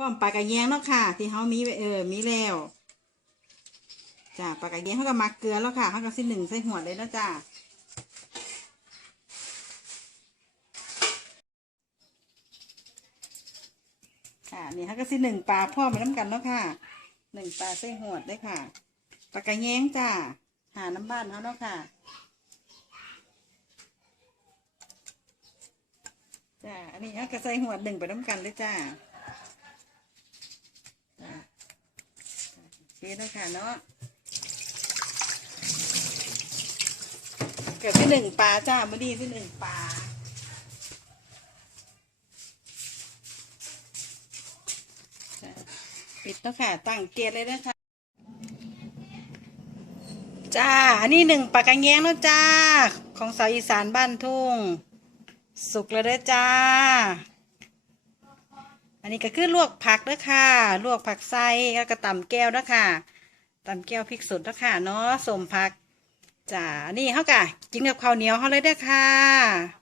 พร้อมปลากระแยงเนาะค่ะ ที่เขามีเออมีแล้วจ้าปลากระแยงเขาก็มักเกลือแล้วค่ะเขาก็สิหนึ่งใส่หัวเลยแล้วจ้าค่ะนี่เขาก็สิหนึ่งปลาพ่อมาน้ำกันเนาะค่ะหนึ่งปลาใส่หัวได้ค่ะปลากระแยงจ้าหาน้ำบ้านเขาเนาะค่ะจ้า อันนี้ฮะกระใส่หัวหนึ่งไปน้ำกันเลยจ้า เช็ดแล้วค่ะเนาะเกิดที่หนึ่งปลาจ้ามื่อดีที่หนึ่งปลาปิดแล้วค่ะ ตั้งเกียร์เลยนะคะจ้า อันนี้หนึ่งปลากระแยงแล้วจ้า ของสาวอีสานบ้านทุ่ง สุกแล้วเด้อจ้า นนี้ก็คือลวกผักเด้อค่ะ ลวกผักไส้แล้วก็ตำแก้วเด้อค่ะตำแก้วพริกสดเด้อค่ะเนาะสมผักจ้านี่เขากะกินกับข้าวเหนียวเขาเลยด้อค่ะ